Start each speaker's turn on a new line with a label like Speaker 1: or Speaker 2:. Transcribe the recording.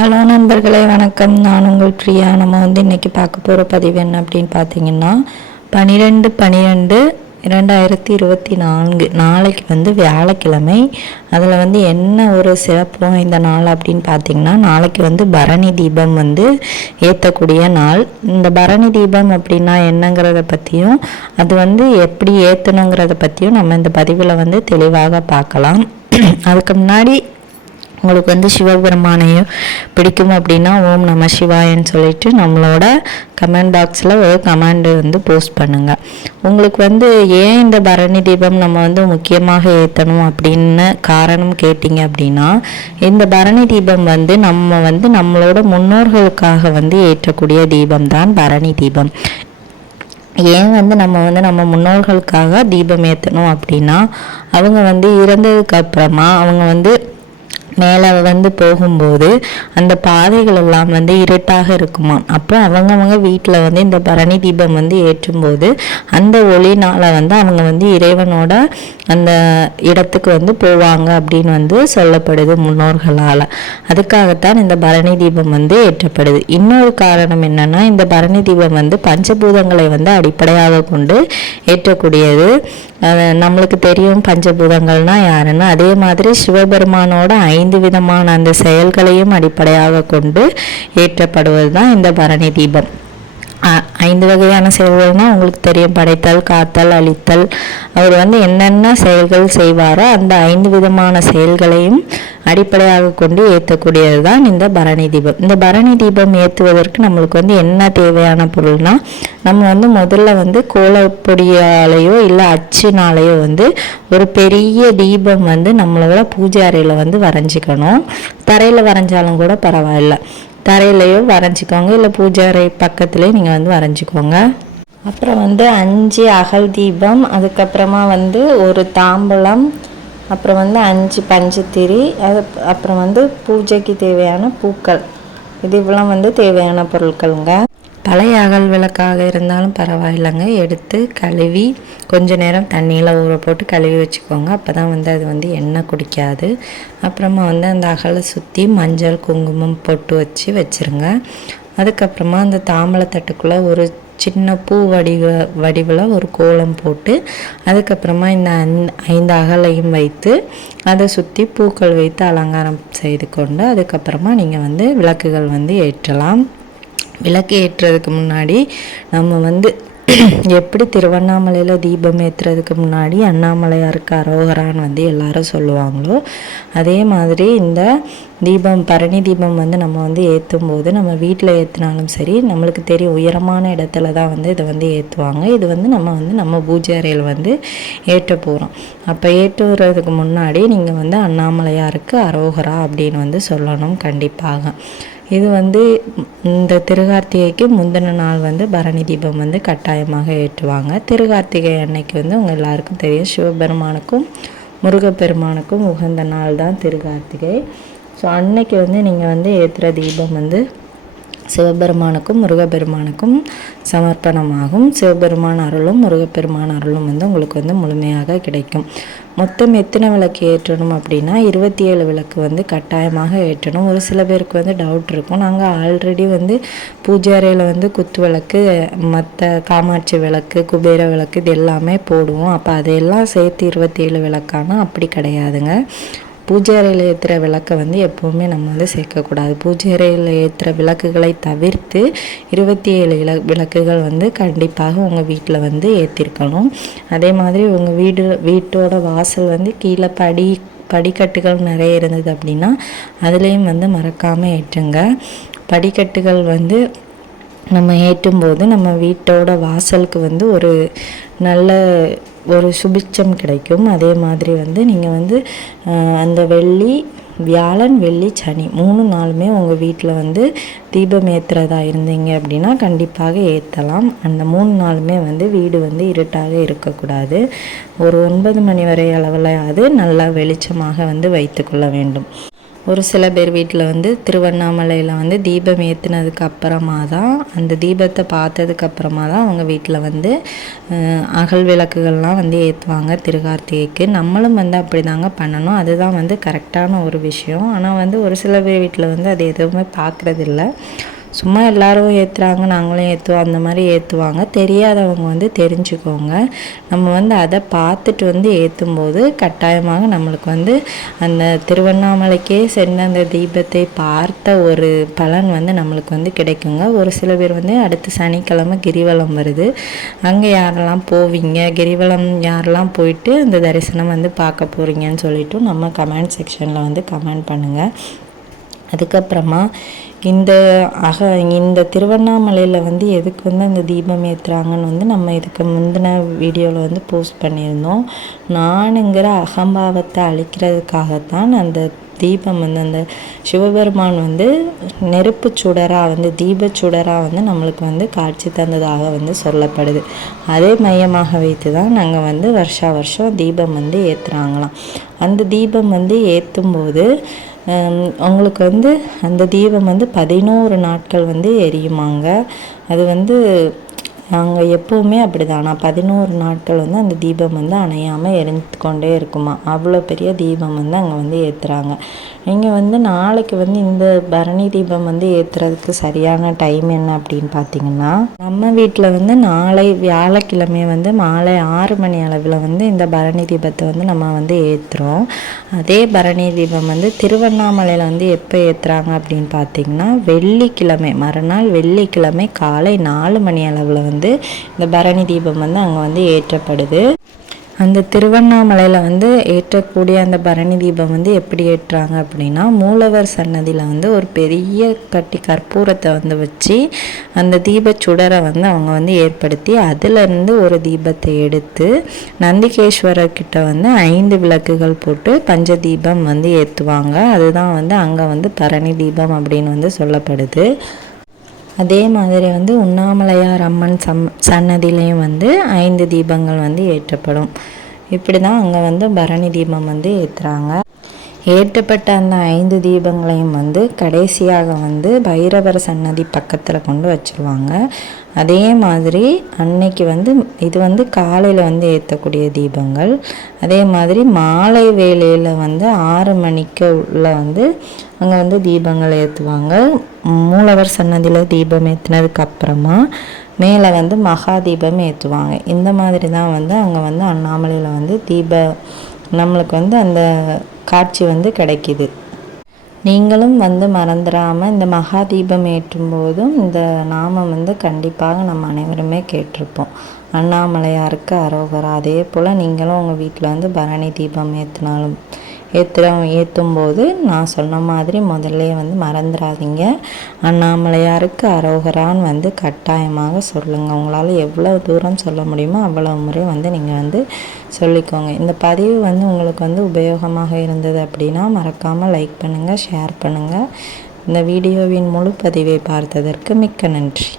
Speaker 1: Hello நண்பர்களே வணக்கம். நான் உங்கள் பிரியா. நம்ம வந்து இன்றைக்கி பார்க்க போகிற பதிவு என்ன அப்படின்னு பார்த்தீங்கன்னா பன்னிரெண்டு பன்னிரெண்டு இரண்டாயிரத்தி இருபத்தி நான்கு. நாளைக்கு வந்து வியாழக்கிழமை. அதில் வந்து என்ன ஒரு சிறப்பும் இந்த நாள் அப்படின்னு பார்த்தீங்கன்னா நாளைக்கு வந்து பரணி தீபம் வந்து ஏற்றக்கூடிய நாள். இந்த பரணி தீபம் அப்படின்னா என்னங்கிறத பற்றியும் அது வந்து எப்படி ஏற்றணுங்கிறத பற்றியும் நம்ம இந்த பதிவில் வந்து தெளிவாக பார்க்கலாம். அதுக்கு முன்னாடி உங்களுக்கு வந்து சிவபெருமானையும் பிடிக்கும் அப்படின்னா ஓம் நம சிவாயன்னு சொல்லிட்டு நம்மளோட கமெண்ட் பாக்ஸில் ஒரு கமெண்டு வந்து போஸ்ட் பண்ணுங்கள் உங்களுக்கு வந்து ஏன் இந்த பரணி தீபம் நம்ம வந்து முக்கியமாக ஏற்றணும் அப்படின்னு காரணம் கேட்டிங்க அப்படின்னா இந்த பரணி தீபம் வந்து நம்ம வந்து நம்மளோட முன்னோர்களுக்காக வந்து ஏற்றக்கூடிய தீபம் தான் பரணி தீபம். ஏன் வந்து நம்ம வந்து நம்ம முன்னோர்களுக்காக தீபம் ஏற்றணும் அப்படின்னா அவங்க வந்து இறந்ததுக்கு அப்புறமா அவங்க வந்து மேலே வந்து போகும்போது அந்த பாதைகள் எல்லாம் வந்து இருட்டாக இருக்குமா? அப்போ அவங்கவங்க வீட்டில் வந்து இந்த பரணி தீபம் வந்து ஏற்றும்போது அந்த ஒளினால் வந்து அவங்க வந்து இறைவனோட அந்த இடத்துக்கு வந்து போவாங்க அப்படின்னு வந்து சொல்லப்படுது முன்னோர்களால். அதுக்காகத்தான் இந்த பரணி தீபம் வந்து ஏற்றப்படுது. இன்னொரு காரணம் என்னன்னா இந்த பரணி தீபம் வந்து பஞ்சபூதங்களை வந்து அடிப்படையாக கொண்டு ஏற்றக்கூடியது. நம்மளுக்கு தெரியும் பஞ்சபூதங்கள்னா யாருன்னா அதே மாதிரி சிவபெருமானோட ஐந்து விதமான அந்த செயல்களையும் அடிப்படையாக கொண்டு ஏற்றப்படுவது தான் இந்த பரணி தீபம். ஐந்து வகையான செயல்கள்னால் உங்களுக்கு தெரியும். படைத்தல் காத்தல் அழித்தல். அவர் வந்து என்னென்ன செயல்கள் செய்வாரோ அந்த ஐந்து விதமான செயல்களையும் அடிப்படையாக கொண்டு ஏற்றக்கூடியது தான் இந்த பரணி தீபம். இந்த பரணி தீபம் ஏற்றுவதற்கு நம்மளுக்கு வந்து என்ன தேவையான பொருள்னா நம்ம வந்து முதல்ல வந்து கோலப்பொடியாலேயோ இல்லை அச்சுனாலேயோ வந்து ஒரு பெரிய தீபம் வந்து நம்மளோட பூஜை அறையில் வந்து வரைஞ்சிக்கணும். தரையில் வரைஞ்சாலும் கூட பரவாயில்ல. தரையிலையோ வரைஞ்சிக்கோங்க. இல்லை பூஜை அறை பக்கத்துலேயே நீங்கள் வந்து வரைஞ்சிக்கோங்க. அப்புறம் வந்து அஞ்சு அகல் தீபம் அதுக்கப்புறமா வந்து ஒரு தாம்பலம் அப்புறம் வந்து அஞ்சு பஞ்சுத்திரி அது அப்புறம் வந்து பூஜைக்கு தேவையான பூக்கள். இது இவ்வளோ வந்து தேவையான பொருட்களுங்க. பழைய அகல் விளக்காக இருந்தாலும் பரவாயில்லைங்க. எடுத்து கழுவி கொஞ்ச நேரம் தண்ணியில் ஊற போட்டு கழுவி வச்சுக்கோங்க. அப்போ தான் வந்து அது வந்து எண்ணெய் குடிக்காது. அப்புறமா வந்து அந்த அகலை சுற்றி மஞ்சள் குங்குமம் பொட்டு வச்சு வச்சுருங்க. அதுக்கப்புறமா அந்த தாம்பளத்தட்டுக்குள்ளே ஒரு சின்ன பூ வடிவ வடிவில் ஒரு கோலம் போட்டு அதுக்கப்புறமா இந்த அந் ஐந்து அகலையும் வைத்து அதை சுற்றி பூக்கள் வைத்து அலங்காரம் செய்து கொண்டு அதுக்கப்புறமா நீங்கள் வந்து விளக்குகள் வந்து ஏற்றலாம். விளக்கு ஏற்றுறதுக்கு முன்னாடி நம்ம வந்து எப்படி திருவண்ணாமலையில் தீபம் ஏற்றுறதுக்கு முன்னாடி அண்ணாமலையாருக்கு அரோகரான்னு வந்து எல்லாரும் சொல்லுவாங்களோ அதே மாதிரி இந்த தீபம் பரணி தீபம் வந்து நம்ம வந்து ஏற்றும் போது நம்ம வீட்டில் ஏற்றினாலும் சரி நம்மளுக்கு தெரியும் உயரமான இடத்துல தான் வந்து இதை வந்து ஏற்றுவாங்க இது வந்து நம்ம வந்து நம்ம பூஜை அறையில் வந்து ஏற்ற போகிறோம் அப்போ ஏற்றுறதுக்கு முன்னாடி நீங்கள் வந்து அண்ணாமலையாருக்கு அரோகரா அப்படின்னு வந்து சொல்லணும் கண்டிப்பாக. இது வந்து இந்த திருகார்த்திகைக்கு முந்தின நாள் வந்து பரணி தீபம் வந்து கட்டாயமாக ஏற்றுவாங்க. திருகார்த்திகை அன்னைக்கு வந்து உங்கள் எல்லாருக்கும் தெரியும். சிவபெருமானுக்கும் முருகப்பெருமானுக்கும் உகந்த நாள் தான் திருகார்த்திகை ஸோ அன்னைக்கு வந்து நீங்கள் வந்து ஏற்றுற தீபம் வந்து சிவபெருமானுக்கும் முருகப்பெருமானுக்கும் சமர்ப்பணமாகும். சிவபெருமான் அருளும் முருகப்பெருமான் அருளும் வந்து உங்களுக்கு வந்து முழுமையாக கிடைக்கும். மொத்தம் எத்தனை விளக்கு ஏற்றணும் அப்படின்னா இருபத்தி ஏழு விளக்கு வந்து கட்டாயமாக ஏற்றணும். ஒரு சில பேருக்கு வந்து டவுட் இருக்கும். நாங்கள் ஆல்ரெடி வந்து பூஜை அறையில் வந்து குத்து விளக்கு மற்ற காமாட்சி விளக்கு குபேர விளக்கு இது எல்லாமே போடுவோம். அப்போ அதையெல்லாம் சேர்த்து இருபத்தி ஏழு விளக்கானா அப்படி கிடையாதுங்க. பூஜை அறையில் ஏற்றுற விளக்கை வந்து எப்போவுமே நம்ம வந்து சேர்க்கக்கூடாது. பூஜை அறையில் ஏற்றுற விளக்குகளை தவிர்த்து இருபத்தி ஏழு இல விளக்குகள் வந்து கண்டிப்பாக உங்கள் வீட்டில் வந்து ஏற்றிருக்கணும் அதே மாதிரி உங்கள் வீடு வீட்டோட வாசல் வந்து கீழே படி படிக்கட்டுகள் நிறைய இருந்தது அப்படின்னா அதுலேயும் வந்து மறக்காமல் ஏற்றுங்க. படிக்கட்டுகள் வந்து நம்ம ஏற்றும்போது நம்ம வீட்டோட வாசலுக்கு வந்து ஒரு நல்ல ஒரு சுபிச்சம் கிடைக்கும். அதே மாதிரி வந்து நீங்கள் வந்து அந்த வெள்ளி வியாழன் வெள்ளி சனி மூணு நாளுமே உங்கள் வீட்டில் வந்து தீபம் ஏற்றுறதா இருந்தீங்க அப்படின்னா கண்டிப்பாக ஏற்றலாம் அந்த மூணு நாளுமே வந்து வீடு வந்து இருட்டாக இருக்கக்கூடாது. ஒரு ஒன்பது மணி வரை அளவிலாவது நல்லா வெளிச்சமாக வந்து வைத்துக்கொள்ள வேண்டும். ஒரு சில பேர் வீட்டில் வந்து திருவண்ணாமலையில் வந்து தீபம் ஏற்றினதுக்கு அப்புறமா தான் அந்த தீபத்தை பார்த்ததுக்கு அப்புறமா தான் அவங்க வீட்டில் வந்து அகல் விளக்குகள்லாம் வந்து ஏற்றுவாங்க திருகார்த்திகைக்கு நம்மளும் வந்து அப்படி தாங்க பண்ணணும். அதுதான் வந்து கரெக்டான ஒரு விஷயம். ஆனால் வந்து ஒரு சில பேர் வீட்டில் வந்து அது எதுவுமே பார்க்குறதில்ல. சும்மா எல்லோரும் ஏற்றுறாங்க நாங்களும் ஏற்றுவோம் அந்த மாதிரி ஏற்றுவாங்க தெரியாதவங்க வந்து தெரிஞ்சுக்கோங்க. நம்ம வந்து அதை பார்த்துட்டு வந்து ஏற்றும் போது கட்டாயமாக நம்மளுக்கு வந்து அந்த திருவண்ணாமலைக்கே சென்ற அந்த தீபத்தை பார்த்த ஒரு பலன் வந்து நம்மளுக்கு வந்து கிடைக்குங்க. ஒரு சில பேர் வந்து அடுத்த சனிக்கிழமை கிரிவலம் வருது. அங்கே யாரெல்லாம் போவீங்க? கிரிவலம் யாரெல்லாம் போயிட்டு அந்த தரிசனம் வந்து பார்க்க போகிறீங்கன்னு சொல்லிட்டு நம்ம கமெண்ட் செக்ஷனில் வந்து கமெண்ட் பண்ணுங்கள் அதுக்கப்புறமா இந்த அக இந்த திருவண்ணாமலையில் வந்து எதுக்கு வந்து அந்த தீபம் ஏற்றுறாங்கன்னு வந்து நம்ம இதுக்கு முந்தின வீடியோவில் வந்து போஸ்ட் பண்ணியிருந்தோம். நானுங்கிற அகம்பாவத்தை அழிக்கிறதுக்காகத்தான் அந்த தீபம் வந்து அந்த சிவபெருமான் வந்து நெருப்பு சுடராக வந்து தீப சுடராக வந்து நம்மளுக்கு வந்து காட்சி தந்ததாக வந்து சொல்லப்படுது. அதே மையமாக வைத்து தான் நாங்கள் வந்து வருஷா வருஷம் தீபம் வந்து ஏற்றுறாங்களாம் அந்த தீபம் வந்து ஏற்றும்போது அவங்களுக்கு வந்து அந்த தீபம் வந்து பதினோரு நாட்கள் வந்து எரியுமாங்க. அது வந்து நாங்கள் எப்போவுமே அப்படி தான் ஆனால் பதினோரு நாட்கள் வந்து அந்த தீபம் வந்து அணையாமல் எரிந்து கொண்டே இருக்குமா? அவ்வளோ பெரிய தீபம் வந்து அங்கே வந்து ஏற்றுறாங்க இங்கே வந்து நாளைக்கு வந்து இந்த பரணி தீபம் வந்து ஏற்றுறதுக்கு சரியான டைம் என்ன அப்படின்னு பார்த்தீங்கன்னா நம்ம வீட்டில் வந்து நாளை வியாழக்கிழமை வந்து மாலை ஆறு மணி அளவில் வந்து இந்த பரணி தீபத்தை வந்து நம்ம வந்து ஏற்றுறோம் அதே பரணி தீபம் வந்து திருவண்ணாமலையில் வந்து எப்போ ஏற்றுறாங்க அப்படின்னு பார்த்தீங்கன்னா வெள்ளிக்கிழமை மறுநாள் வெள்ளிக்கிழமை காலை நாலு மணி அளவில் வந்து இந்த பரணி தீபம் வந்து அங்கே வந்து ஏற்றப்படுது. அந்த திருவண்ணாமலையில் வந்து ஏற்றக்கூடிய அந்த பரணி தீபம் வந்து எப்படி ஏற்றுறாங்க அப்படின்னா மூலவர் சன்னதியில் வந்து ஒரு பெரிய கட்டி கற்பூரத்தை வந்து வச்சு அந்த தீப சுடரை வந்து அவங்க வந்து ஏற்படுத்தி அதிலிருந்து ஒரு தீபத்தை எடுத்து நந்திகேஸ்வரர்கிட்ட வந்து ஐந்து விளக்குகள் போட்டு பஞ்ச தீபம் வந்து ஏற்றுவாங்க அதுதான் வந்து அங்கே வந்து பரணி தீபம் அப்படின்னு வந்து சொல்லப்படுது. அதே மாதிரி வந்து உண்ணாமலையார் அம்மன் சம் சன்னதிலையும் வந்து ஐந்து தீபங்கள் வந்து ஏற்றப்படும். இப்படி தான் அங்கே வந்து பரணி தீபம் வந்து ஏற்றுறாங்க ஏற்றப்பட்ட அந்த ஐந்து தீபங்களையும் வந்து கடைசியாக வந்து பைரவர் சன்னதி பக்கத்தில் கொண்டு வச்சுருவாங்க. அதே மாதிரி அன்னைக்கு வந்து இது வந்து காலையில் வந்து ஏற்றக்கூடிய தீபங்கள். அதே மாதிரி மாலை வேளையில் வந்து ஆறு மணிக்கு உள்ள வந்து அங்கே வந்து தீபங்கள் ஏற்றுவாங்க மூலவர் சன்னதியில் தீபம் ஏற்றினதுக்கு அப்புறமா மேலே வந்து மகா தீபம் ஏற்றுவாங்க இந்த மாதிரி தான் வந்து அங்கே வந்து அண்ணாமலையில் வந்து தீப நம்மளுக்கு வந்து அந்த காட்சி வந்து கிடைக்கிது. நீங்களும் வந்து மறந்துடாமல் இந்த மகா தீபம் ஏற்றும் போதும் இந்த நாமம் வந்து கண்டிப்பாக நம்ம அனைவருமே கேட்டிருப்போம். அண்ணாமலையாருக்கு அரோகரா. அதே போல் நீங்களும் உங்கள் வீட்டில் வந்து பரணி தீபம் ஏற்றினாலும் ஏற்றுற ஏற்றும் போது நான் சொன்ன மாதிரி முதல்ல வந்து மறந்துடாதீங்க அண்ணாமலையாருக்கு அரோகரான் வந்து கட்டாயமாக சொல்லுங்கள் உங்களால் எவ்வளோ தூரம் சொல்ல முடியுமோ அவ்வளோ முறை வந்து நீங்கள் வந்து சொல்லிக்கோங்க. இந்த பதிவு வந்து உங்களுக்கு வந்து உபயோகமாக இருந்தது அப்படின்னா மறக்காமல் லைக் பண்ணுங்கள் ஷேர் பண்ணுங்கள் இந்த வீடியோவின் முழு பதிவை பார்த்ததற்கு மிக்க நன்றி.